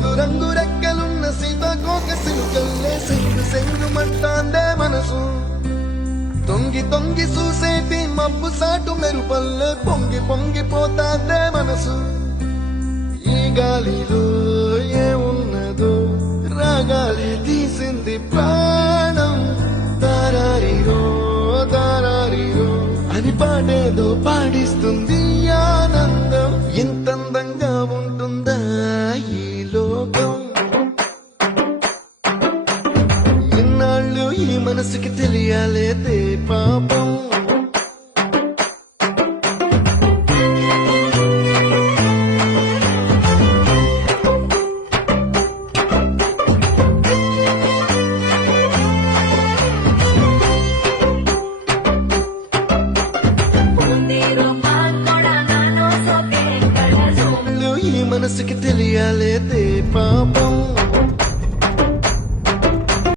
రంగు రంగు రెక్కలున్న సీతాకోక సిలుకల్లే సెంగు సెంగు మంటాందే మనసు తొంగి తొంగి చూసేటి మబ్బు సాటు మెరుపల్లే పొంగి పొంగిపోతాందే మనసు ఈ గాలిలో ఏమున్నదో రాగాలి తీసింది ప్రాణం దారారిరో దారారిరో అని పాడేదో పాడిస్తుంది ఆనందం ఇంతందంగా ఉంటుందా ఈ లోకం ఇన్నాళ్ళు ఈ మనసుకి తెలియాలేదే పాపం ఈ మనసుకి తెలియాలేదే పాపం